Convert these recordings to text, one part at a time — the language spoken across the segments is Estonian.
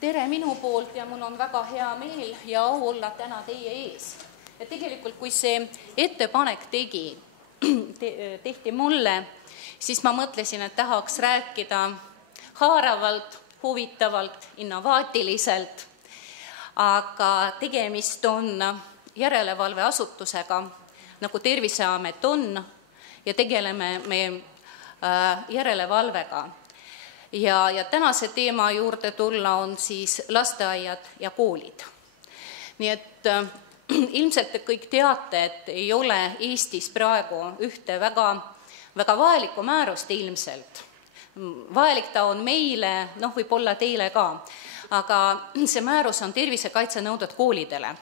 Tere minu poolt ja mul on väga hea meel ja au olla täna teie ees. Ja tegelikult, kui see ettepanek tehti mulle, siis ma mõtlesin, et tahaks rääkida haaravalt, huvitavalt, innovaatiliselt, aga tegemist on järelevalveasutusega, nagu Terviseamet on, ja tegeleme me järelevalvega. Ja tänase teema juurde tulla on siis lasteaiad ja koolid. Nii et ilmselt te kõik teate, et ei ole Eestis praegu ühte väga vajalikku määrust ilmselt. Vajalik ta on meile, võib-olla teile ka, aga see määrus on tervisekaitsenõuded koolidele.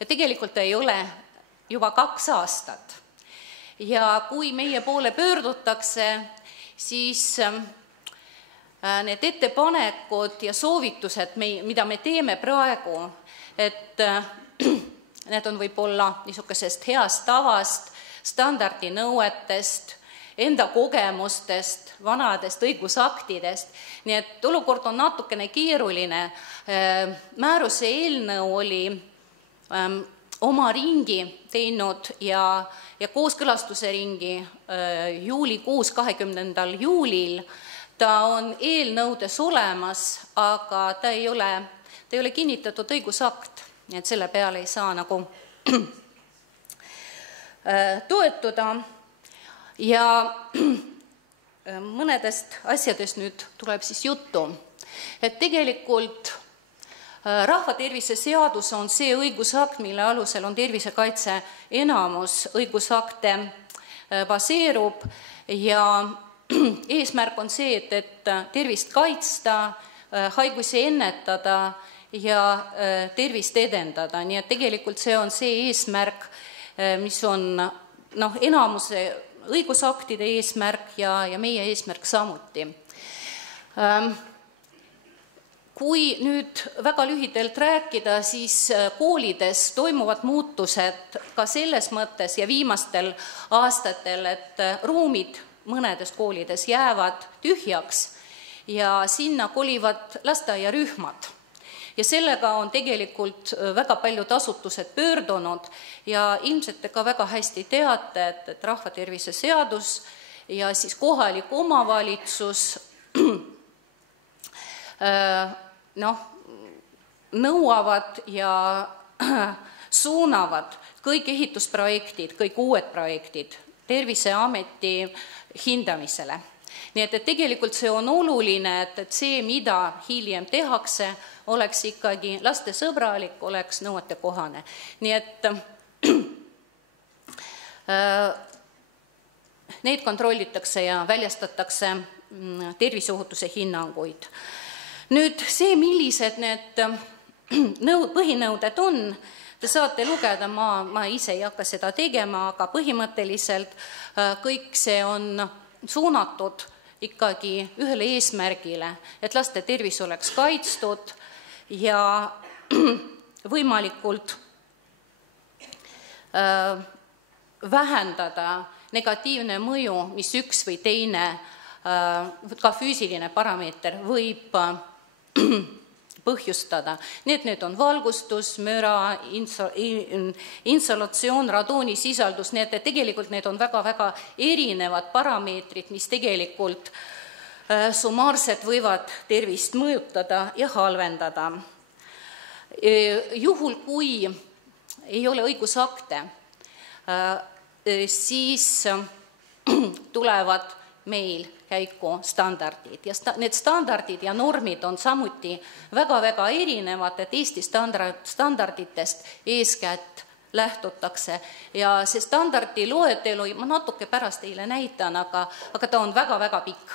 Ja tegelikult ei ole juba 2 aastat. Ja kui meie poole pöördutakse, siis need ettepanekud ja soovitused, mida me teeme praegu, et need on võib-olla niisugusest heast tavast, standardinõuetest, enda kogemustest, vanadest õigusaktidest, nii et olukord on natukene keeruline. Määruse eelnõu oli oma ringi teinud ja kooskõlastuse ringi juulikuus 20. juulil. Ta on eelnõudes olemas, aga ta ei ole kinnitatud õigusakt, nii et selle peale ei saa nagu toetuda. Ja mõnedest asjadest nüüd tuleb siis juttu. Et tegelikult rahvatervise seadus on see õigusakt, mille alusel on tervisekaitse enamus õigusakte baseerub ja eesmärk on see, et tervist kaitsta, haigusi ennetada ja tervist edendada. Nii et tegelikult see on see eesmärk, mis on enamuse õigusaktide eesmärk ja meie eesmärk samuti. Kui nüüd väga lühidalt rääkida, siis koolides toimuvad muutused ka selles mõttes ja viimastel aastatel, et ruumid mõnedes koolides jäävad tühjaks ja sinna kolivad lasteaiarühmad. Ja sellega on tegelikult väga paljud asutused pöördunud ja ilmselt te ka väga hästi teate, et rahvatervise seadus ja siis kohalik omavalitsus nõuavad ja suunavad kõik ehitusprojektid, kõik uued projektid Terviseameti hindamisele. Nii et tegelikult see on oluline, et see, mida hiljem tehakse, oleks ikkagi lastesõbralik, oleks nõuetekohane. Nii et need kontrollitakse ja väljastatakse terviseohutuse hinnanguid. Nüüd see, millised need põhinõuded on, te saate lugeda, ma ise ei hakka seda tegema, aga põhimõtteliselt kõik see on suunatud ikkagi ühele eesmärgile, et laste tervis oleks kaitstud ja võimalikult vähendada negatiivne mõju, mis üks või teine, ka füüsiline parameeter võib põhjustada. Need on valgustus, müra, insolatsioon, radooni sisaldus, tegelikult need on väga erinevad parameetrid, mis tegelikult summaarselt võivad tervist mõjutada ja halvendada. Juhul, kui ei ole õigusakte, siis tulevad meil käiku standardid ja need standardid ja normid on samuti väga erinevad, et Eesti standarditest eeskätt lähtutakse ja see standardi loetelu, ma natuke pärast teile näitan, aga ta on väga pikk.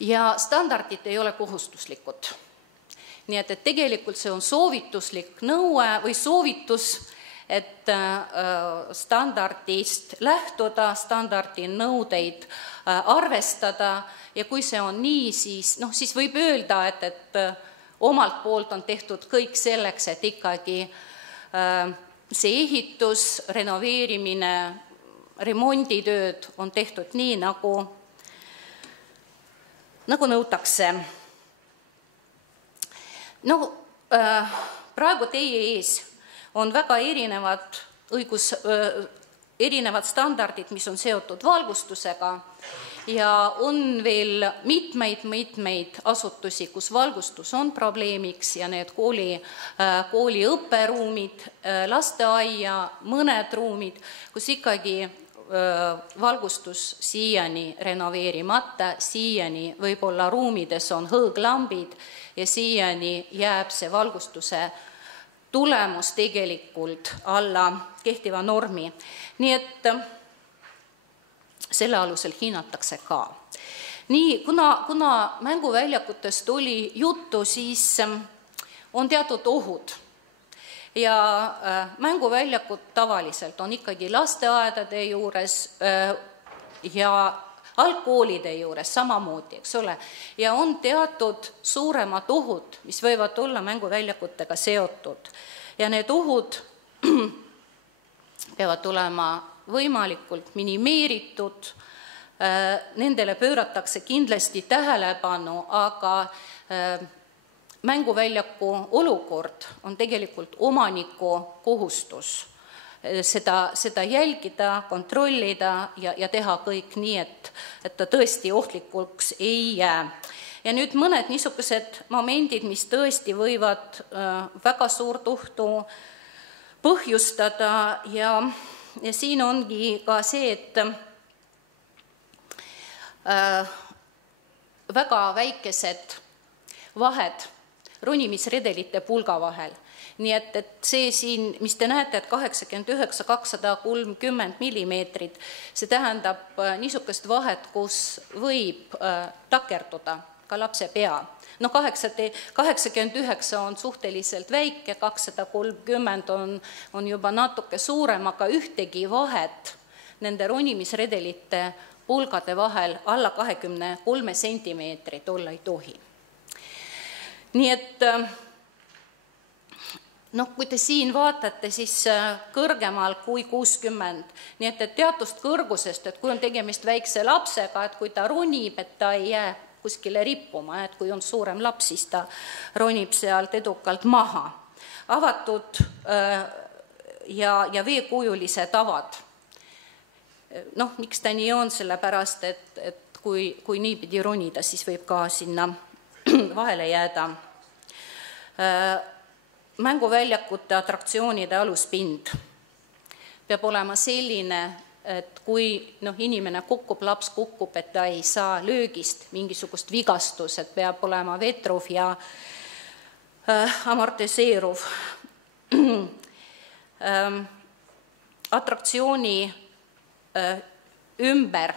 Ja standardid ei ole kohustuslikud. Nii et tegelikult see on soovituslik nõue või soovitus, et standardist lähtuda, standardi nõudeid arvestada ja kui see on nii, siis võib öelda, et omalt poolt on tehtud kõik selleks, et ikkagi see ehitus, renoveerimine, remonditööd on tehtud nii, nagu nõutakse. No praegu teie ees on väga erinevad standardid, mis on seotud valgustusega ja on veel mitmeid asutusi, kus valgustus on probleemiks ja need kooli õpperuumid, lasteaia mõned ruumid, kus ikkagi valgustus siiani renoveerimata, siiani võib-olla ruumides on hõõglambid ja siiani jääb see valgustuse tulemus tegelikult alla kehtiva normi. Nii et selle alusel hinnatakse ka. Nii, kuna mänguväljakutest oli juttu, siis on teatud ohud. Ja mänguväljakud tavaliselt on ikkagi lasteaedade juures ja algkoolide juures samamoodi, eks ole. Ja on teatud suuremad ohud, mis võivad olla mänguväljakutega seotud. Ja need ohud peavad olema võimalikult minimeeritud, nendele pööratakse kindlasti tähelepanu, aga mänguväljaku olukord on tegelikult omaniku kohustus seda jälgida, kontrollida ja teha kõik nii, et ta tõesti ohtlikuks ei jää. Ja nüüd mõned niisugused momendid, mis tõesti võivad väga suurt ohtu põhjustada ja siin ongi ka see, et väga väikesed vahed ronimisredelite pulga vahel. Nii et see siin, mis te näete, et 89-230 millimeetrit, see tähendab niisugust vahet, kus võib takerduda ka lapse pea. No 89 on suhteliselt väike, 230 on juba natuke suurem, aga ühtegi vahet nende ronimisredelite pulgade vahel alla 23 sentimeetrit olla ei tohi. Nii et kui te siin vaatate, siis kõrgemal kui 60, nii et teatust kõrgusest, et kui on tegemist väikse lapsega, et kui ta ronib, et ta ei jää kuskile rippuma, et kui on suurem laps, siis ta ronib sealt edukalt maha. Avatud ja veekujulised avad. Miks ta nii on, sellepärast, et kui niipidi ronida, siis võib ka sinna vahele jääda. Mänguväljakute atraktsioonide aluspind peab olema selline, et kui inimene kukub, laps kukub, et ta ei saa löögist mingisugust vigastust, et peab olema vetruv ja amortiseeruv. Atraktsiooni ümber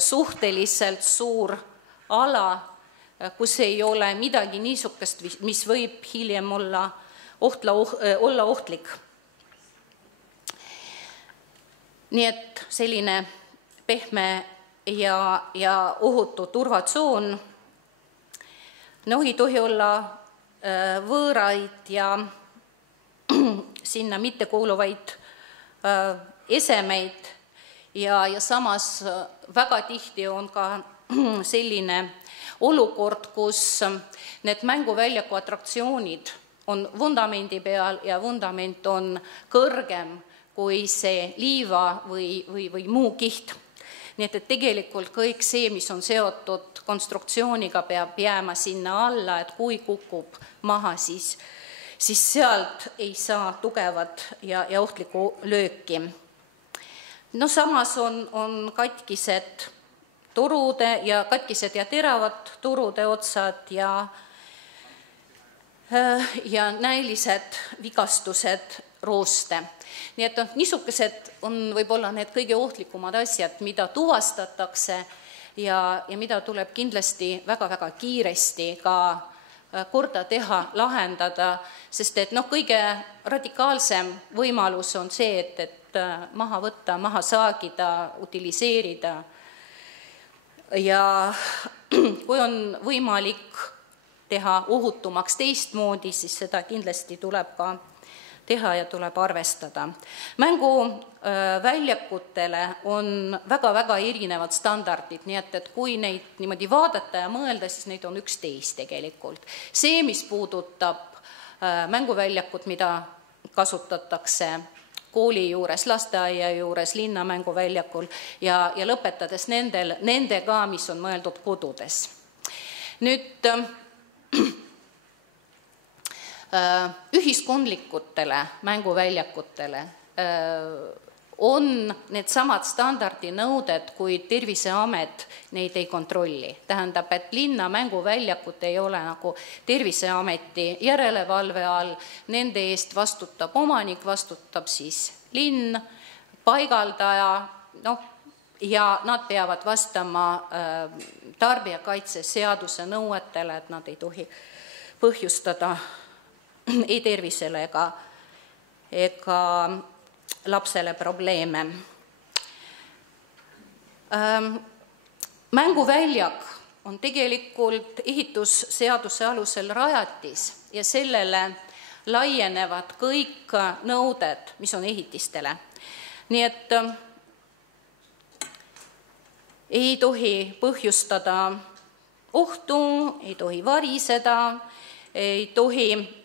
suhteliselt suur ala, kus ei ole midagi niisugust, mis võib hiljem olla ohtlik. Nii et selline pehme ja ohutu turvatsoon. Ei tohi olla võõraid ja sinna mitte kuuluvaid esemeid ja samas väga tihti on ka selline olukord, kus need mänguväljaku atraktsioonid on vundamendi peal ja vundament on kõrgem kui see liiva või muu kiht. Nii et tegelikult kõik see, mis on seotud konstruktsiooniga, peab jääma sinna alla, et kui kukub maha, siis sealt ei saa tugevat ja ohtlikku lööki. Samas on katkised torude ja katkised ja teravad torude otsad ja näilised vigastused rooste. Nii et niisugused on võib-olla need kõige ohtlikumad asjad, mida tuvastatakse ja mida tuleb kindlasti väga-väga kiiresti ka korda teha, lahendada, sest et kõige radikaalsem võimalus on see, et maha võtta, maha saagida, utiliseerida. Ja kui on võimalik teha ohutumaks teistmoodi, siis seda kindlasti tuleb ka teha ja tuleb arvestada. Mänguväljakutele on väga-väga erinevad standardid, nii et kui neid niimoodi vaadata ja mõelda, siis neid on 11 tegelikult. See, mis puudutab mänguväljakut, mida kasutatakse kooli juures, lasteaia juures, linna mänguväljakul ja lõpetades nendega, mis on mõeldud kodudes. Nüüd ühiskondlikutele mänguväljakutele on need samad standardinõuded, kui Terviseamet neid ei kontrolli. Tähendab, et linna mänguväljakut ei ole nagu Terviseameti järelevalve all, nende eest vastutab omanik, vastutab siis linn, paigaldaja, ja nad peavad vastama tarbijakaitseseaduse nõuetele, et nad ei tohi põhjustada ei tervisele ega lapsele probleeme. Mänguväljak on tegelikult ehitusseaduse alusel rajatis ja sellele laienevad kõik nõuded, mis on ehitistele. Nii et ei tohi põhjustada ohtu, ei tohi variseda, ei tohi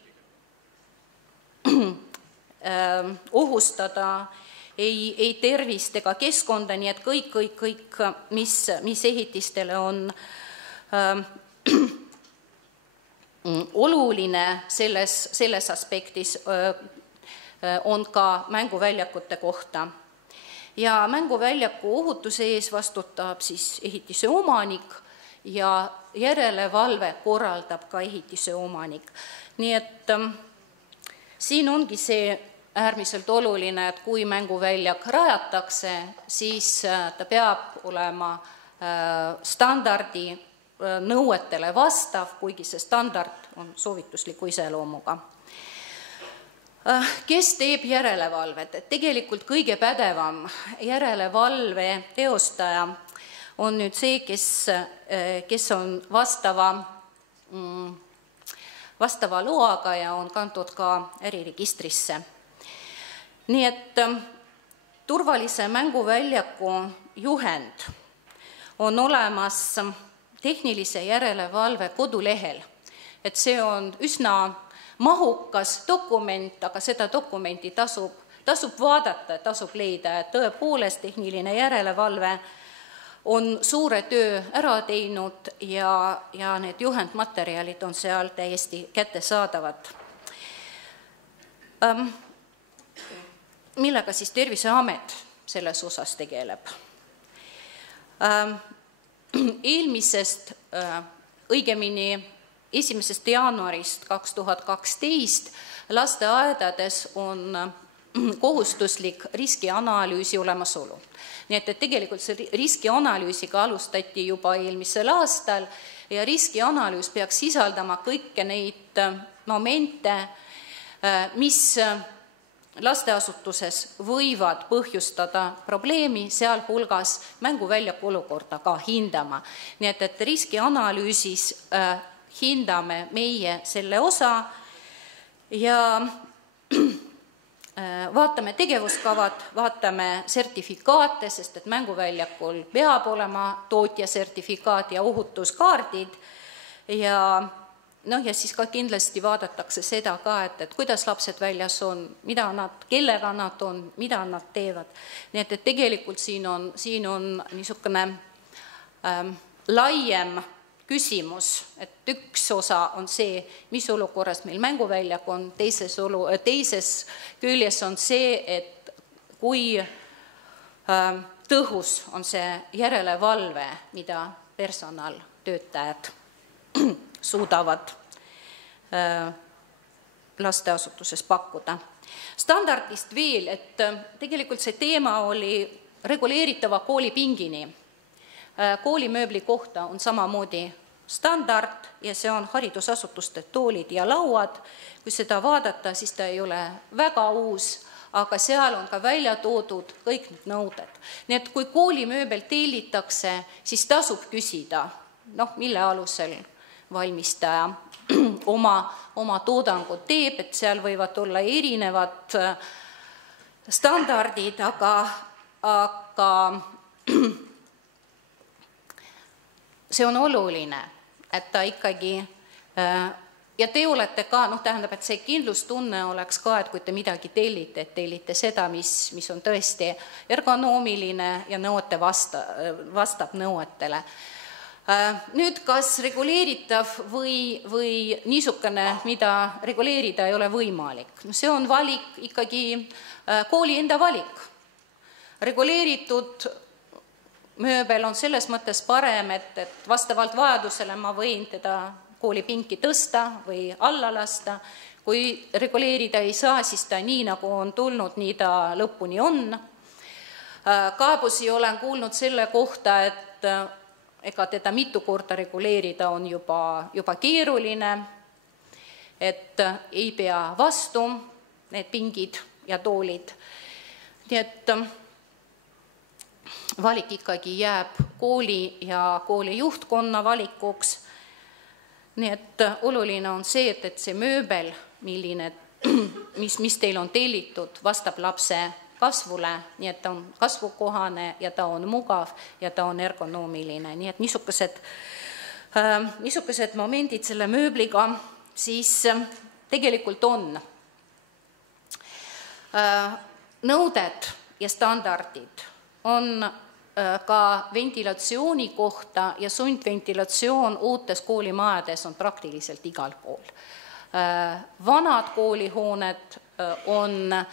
ohustada ei tervist ega keskkonda, nii et kõik, mis ehitistele on oluline selles aspektis, on ka mänguväljakute kohta. Ja mänguväljaku ohutuse ees vastutab siis ehitise omanik ja järelevalve korraldab ka ehitise omanik. Nii et siin ongi see äärmiselt oluline, et kui mänguväljak rajatakse, siis ta peab olema standardi nõuetele vastav, kuigi see standard on soovitusliku iseloomuga. Kes teeb järelevalvet? Tegelikult kõige pädevam järelevalve teostaja on nüüd see, kes on vastava loaga ja on kantud ka äririgistrisse. Nii et turvalise mänguväljaku juhend on olemas tehnilise järelevalve kodulehel. Et see on üsna mahukas dokument, aga seda dokumenti tasub vaadata, tasub leida, et tõepoolest tehniline järelevalve on suure töö ära teinud ja need juhendmaterjalid on seal täiesti kättesaadavad. Millega siis Terviseamet selles osas tegeleb? Eelmisest, õigemini 1. jaanuarist 2012 lasteaedades on kohustuslik riskianalüüsi olemasolu. Nii et tegelikult see riskianalüüsiga alustati juba eelmisel aastal ja riskianalüüs peaks sisaldama kõiki neid momente, mis lasteasutuses võivad põhjustada probleemi, sealhulgas mänguväljaku olukorda ka hindama. Nii et riskianalüüsis hindame meie selle osa ja vaatame tegevuskavad, vaatame sertifikaate, sest et mänguväljakul peab olema tootja sertifikaat ja ohutuskaardid ja siis ka kindlasti vaadatakse seda ka, et kuidas lapsed väljas on, kellega nad on, mida nad teevad. Nii et tegelikult siin on niisugune laiem küsimus, et üks osa on see, mis olukorras meil mänguväljak on, teises küljes on see, et kui tõhus on see järelevalve, mida personal, töötajad suudavad lasteasutuses pakkuda. Standardist veel, et tegelikult see teema oli reguleeritava koolipingini. Koolimööbli kohta on samamoodi standard ja see on haridusasutuste toolid ja lauad. Kui seda vaadata, siis ta ei ole väga uus, aga seal on ka välja toodud kõik need nõuded. Nii et kui koolimööbel tellitakse, siis tasub küsida, mille alusel valmistaja oma toodangut teeb, et seal võivad olla erinevad standardid, aga see on oluline, et ta ikkagi ja te olete ka, tähendab, et see kindlustunne oleks ka, et kui te midagi tellite, et tellite seda, mis on tõesti ergonoomiline ja vastab nõuetele. Nüüd, kas reguleeritav või niisugune, mida reguleerida ei ole võimalik? See on valik ikkagi kooli enda valik. Reguleeritud mööbel on selles mõttes parem, et vastavalt vajadusele ma võin teda koolipinki tõsta või alla lasta. Kui reguleerida ei saa, siis ta nii nagu on tulnud, nii ta lõpuni on. Kaebusi olen kuulnud selle kohta, et ega teda mitu korda reguleerida on juba keeruline, et ei pea vastu need pingid ja toolid. Nii et valik ikkagi jääb kooli ja kooli juhtkonna valikuks. Nii et oluline on see, et see mööbel, mis teil on tellitud, vastab lapse kasvule, nii et ta on kasvukohane ja ta on mugav ja ta on ergonoomiline. Nii et niisugused momendid selle mööbliga siis tegelikult on. Nõuded ja standardid on ka ventilatsiooni kohta ja sundventilatsioon uutes koolimajades on praktiliselt igal pool. Vanad koolihooned on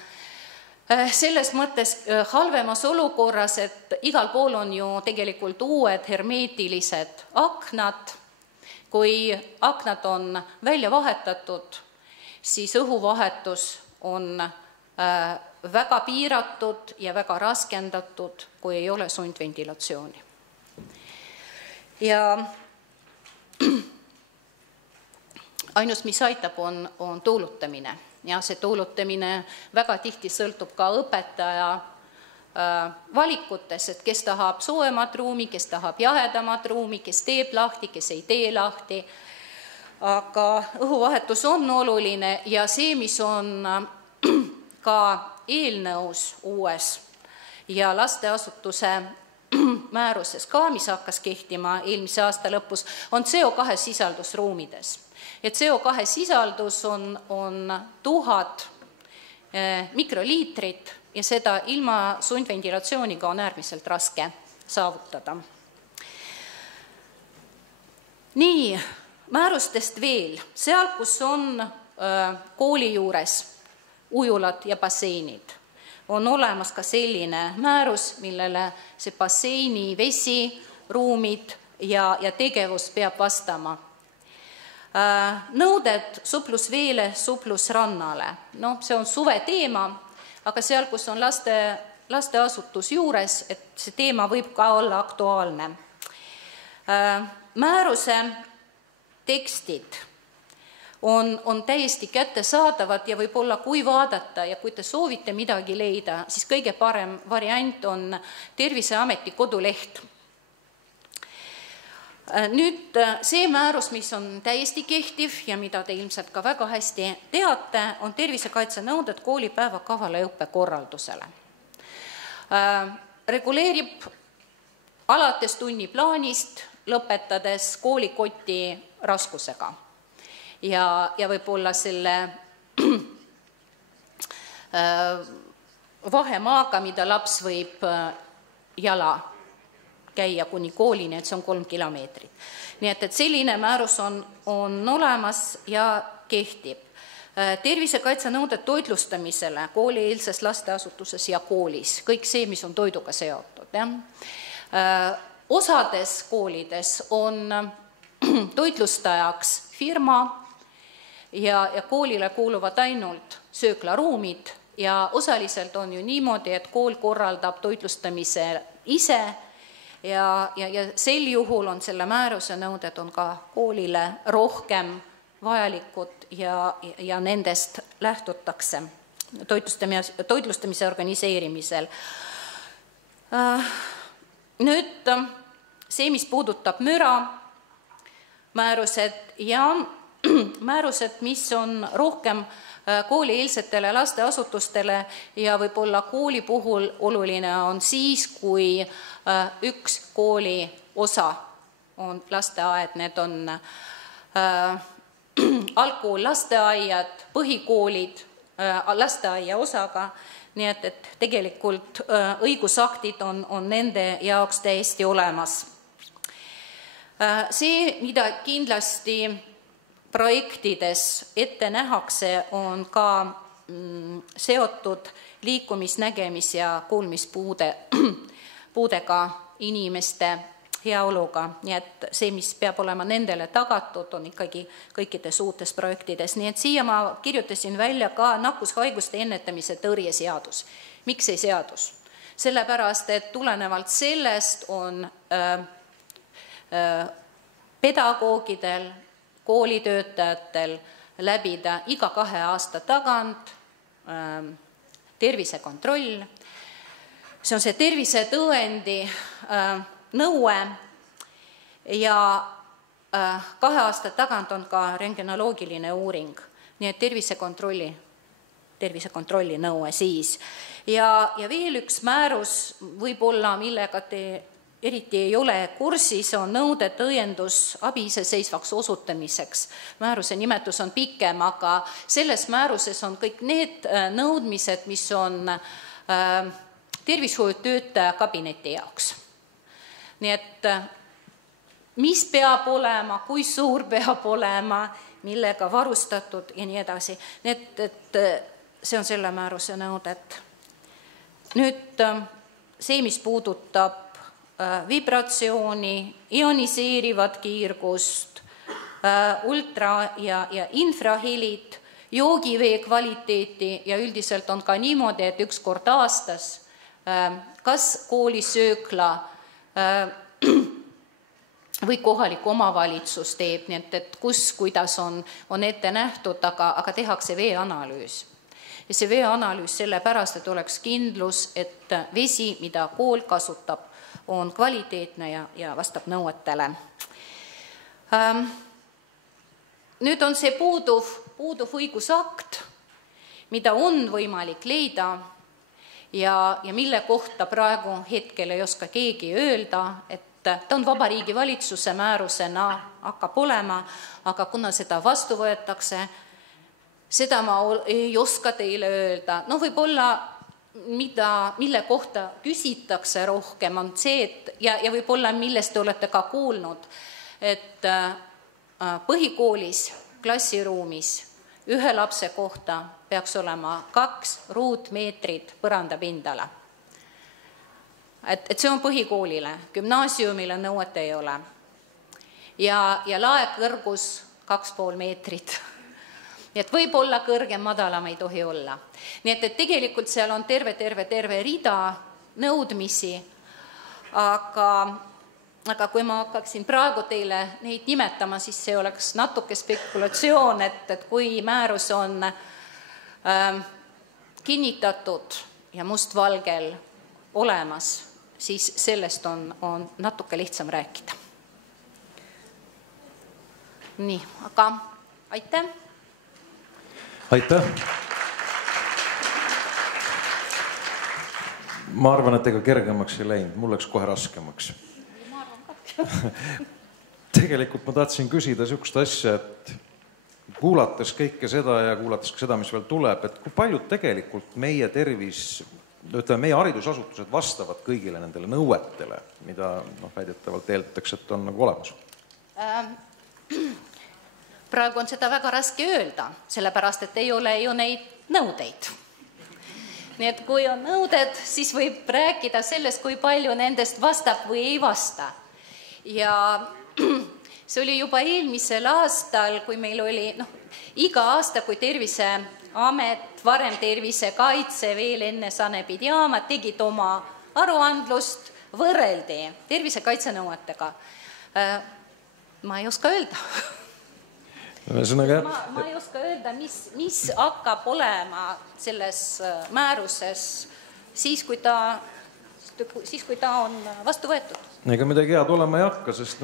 selles mõttes halvemas olukorras, et igal pool on ju tegelikult uued hermeetilised aknad. Kui aknad on välja vahetatud, siis õhuvahetus on väga piiratud ja väga raskendatud, kui ei ole sundventilatsiooni. Ja ainus, mis aitab, on tuulutamine. Ja see tuulutamine väga tihti sõltub ka õpetaja valikutes, et kes tahab soojemat ruumi, kes tahab jahedamat ruumi, kes teeb lahti, kes ei tee lahti. Aga õhuvahetus on oluline ja see, mis on ka eelnõus uues ja lasteasutuse määruses ka, mis hakkas kehtima eelmise aasta lõpus, on CO2 sisaldus ruumides. Et CO2 sisaldus on 1000 mikroliitrit ja seda ilma sundventilatsiooniga on äärmiselt raske saavutada. Nii, määrustest veel. Seal, kus on kooli juures ujulad ja basseinid, on olemas ka selline määrus, millele see basseini vesi, ruumid ja tegevus peab vastama. Nõuded suplusveele, suplusrannale. See on suve teema, aga seal, kus on lasteasutus juures, et see teema võib ka olla aktuaalne. Määruse tekstid on täiesti kättesaadavad ja võib-olla kui vaadata ja kui te soovite midagi leida, siis kõige parem variant on Terviseameti koduleht. Nüüd see määrus, mis on täiesti kehtiv ja mida te ilmselt ka väga hästi teate, on tervisekaitsenõuded koolipäevakavale ja õppekorraldusele. Reguleerib alates tunniplaanist, lõpetades koolikoti raskusega. Ja võib-olla selle vahemaaga, mida laps võib jala käia kuni koolini, et see on 3 kilomeetrit. Nii et selline määrus on olemas ja kehtib. Tervisekaitsenõuded toitlustamisele koolieelses lasteasutuses ja koolis, kõik see, mis on toiduga seotud. Osades koolides on toitlustajaks firma ja koolile kuuluvad ainult sööklaruumid ja osaliselt on ju niimoodi, et kool korraldab toitlustamise ise ja sel juhul on selle määruse nõuded on ka koolile rohkem vajalikud ja nendest lähtutakse toitlustamise organiseerimisel. Nüüd see, mis puudutab müra määrused ja määrused, mis on rohkem koolieelsetele lasteasutustele ja võib-olla kooli puhul oluline on siis, kui üks kooli osa on lasteaed, need on algkool, lasteaiad, põhikoolid lasteaia osaga, nii et tegelikult õigusaktid on nende jaoks täiesti olemas. See, mida kindlasti projektides ette nähakse, on ka seotud liikumisnägemis- ja kuulmispuudega inimeste heaoluga, nii et see, mis peab olema nendele tagatud, on ikkagi kõikides uutes projektides. Nii et siia ma kirjutasin välja ka nakkushaiguste ennetamise tõrje seadus. Miks see seadus? Sellepärast, et tulenevalt sellest on pedagoogidel, koolitöötajatel läbida iga 2 aasta tagant tervisekontroll. See on see tervisetõendi nõue ja 2 aasta tagant on ka rentgenoloogiline uuring, nii et tervisekontrolli nõue siis. Ja veel üks määrus võib-olla, millega te eriti ei ole kursis, on nõude tõendus abi iseseisvaks osutamiseks. Määruse nimetus on pikem, aga selles määruses on kõik need nõudmised, mis on tervishoiutöötaja kabineti jaoks. Nii et mis peab olema, kui suur peab olema, millega varustatud ja nii edasi. Nii et see on selle määruse nõuded. Nüüd see, mis puudutab vibratsiooni, ioniseerivat kiirgust, ultra- ja infrahelid, joogivee kvaliteeti ja üldiselt on ka niimoodi, et 1 kord aastas kas koolisöökla või kohalik omavalitsus teeb, nii et kuidas on ette nähtud, aga tehakse veeanalüüs. Ja see veeanalüüs sellepärast, et oleks kindlus, et vesi, mida kool kasutab, on kvaliteetne ja vastab nõuetele. Nüüd on see puuduv õigusakt, mida on võimalik leida ja mille kohta praegu hetkel ei oska keegi öelda, et ta on Vabariigi Valitsuse määrusena, hakkab olema, aga kuna seda vastu võetakse, seda ma ei oska teile öelda. No võib-olla mille kohta küsitakse rohkem, on see, ja võib-olla millest te olete ka kuulnud, et põhikoolis, klassiruumis 1 lapse kohta peaks olema 2 ruutmeetrit põrandapindala. Et see on põhikoolile, gümnaasiumile nõuet ei ole. Ja laekõrgus 2,5 meetrit. Nii et võib olla kõrgem, madalam ei tohi olla. Nii et tegelikult seal on terve rida nõudmisi, aga kui ma hakkaksin praegu teile neid nimetama, siis see oleks natuke spekulatsioon, et kui määrus on kinnitatud ja mustvalgel olemas, siis sellest on natuke lihtsam rääkida. Nii, aga aitäh! Aitäh! Ma arvan, et ega kergemaks ei läinud, mul läks kohe raskemaks. Tegelikult ma tahtsin küsida niisugust asja, et kuulates kõike seda ja kuulates ka seda, mis veel tuleb, et kui paljud tegelikult meie meie haridusasutused vastavad kõigile nendele nõuetele, mida väidetavalt eeldatakse, et on nagu olemas? Praegu on seda väga raske öelda, sellepärast, et ei ole ju neid nõudeid. Nii et kui on nõuded, siis võib rääkida sellest, kui palju nendest vastab või ei vasta. Ja see oli juba eelmisel aastal, kui meil oli iga aasta, kui Terviseamet, varem Tervisekaitse, veel enne Sanepidi jaamad tegid oma aruandlust, võrreldi Tervisekaitse nõuetega. Ma ei oska öelda. Ma ei oska öelda, mis hakkab olema selles määruses siis, kui ta siis, kui ta on vastu võetud. Ega midagi head olema ei hakka, sest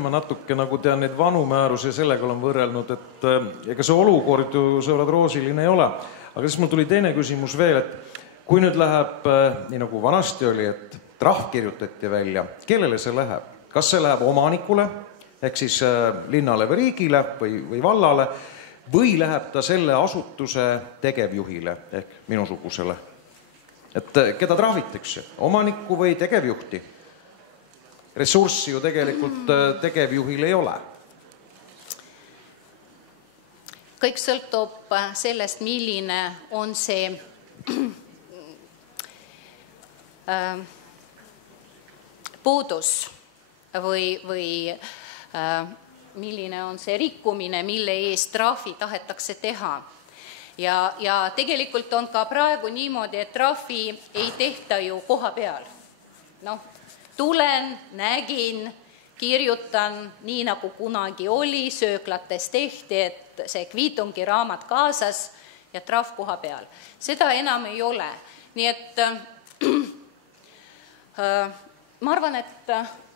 ma natuke nagu tean neid vanu määrusi ja sellega olen võrrelnud, et ega see olukord ju, sõbrad, roosiline ei ole. Aga siis mul tuli teine küsimus veel, et kui nüüd läheb, nii nagu vanasti oli, et trahv kirjutati välja, kellele see läheb? Kas see läheb omanikule, ehk siis linnale või riigile või vallale, või läheb ta selle asutuse tegevjuhile ehk minusugusele? Et keda trahvitakse, omanikku või tegevjuhti? Ressurssi ju tegelikult tegevjuhil ei ole. Kõik sõltub sellest, milline on see puudus või milline on see rikkumine, mille eest trahvi tahetakse teha. Ja tegelikult on ka praegu niimoodi, et trahvi ei tehta ju koha peal. Tulen, nägin, kirjutan, nii nagu kunagi oli, sööklates tehti, et see kviitungi raamat kaasas ja trahv koha peal. Seda enam ei ole. Nii et ma arvan,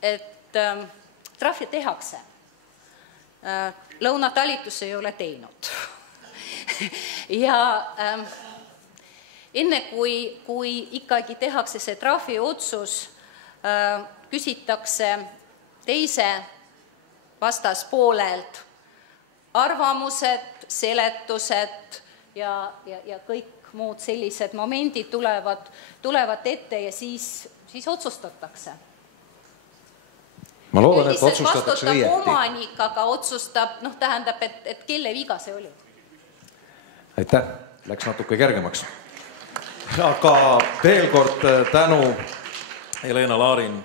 et trahvi tehakse. Lõunatalitus ei ole teinud. Ja enne kui ikkagi tehakse see trahvi otsus, küsitakse teise vastaspoolelt arvamused, seletused ja kõik muud sellised momendid tulevad ette ja siis otsustatakse. Ma loodan, et otsustatakse õieti. Omanik, aga otsustab, tähendab, et kelle viga see oli. Aitäh, läks natuke kergemaks. Aga veel kord tänu, Helena Laarin.